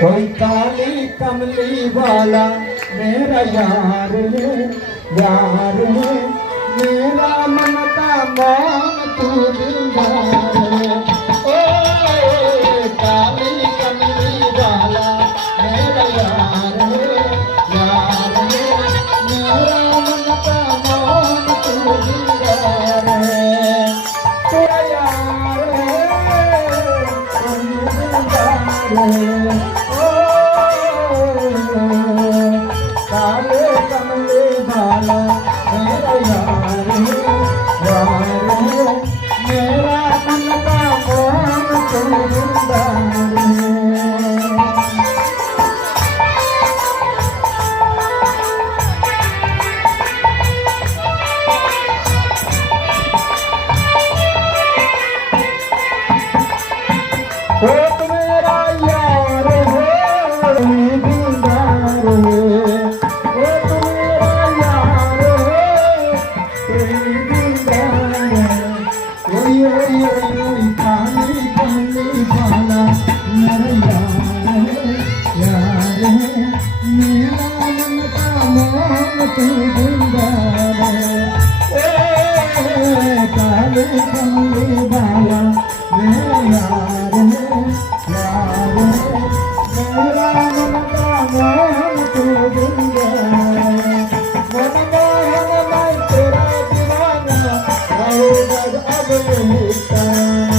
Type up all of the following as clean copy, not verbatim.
कोई काली कमली वाला मेरा यार है, यार है मेरा मन का मान तू दिलदार है। ओ काली कमली वाला मेरा यार है, यार है मेरा मन का मान तू दिलदार है। तेरा यार है दिलदार है। काले कमले वाला मेरा यार है, यार है मेरा मन का मोहन तू दिलदार है। ओ मेरा यार है दिलदार है, तू दिलदार है। काले कमले वाला मेरा यार है, यार है मेरा मन का मोहन तू दिलदार है। मन मोहन मैं तेरा दीवाना रहूँगा अब यही तरह।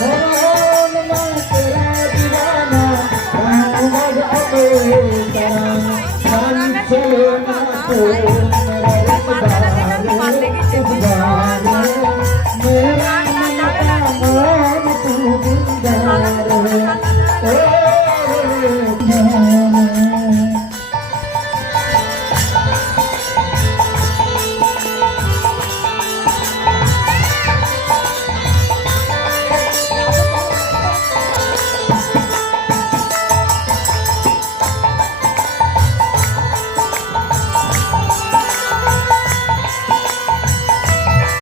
मन मोहन मैं तेरा दीवाना रहूँगा अब यही तरह। मेरा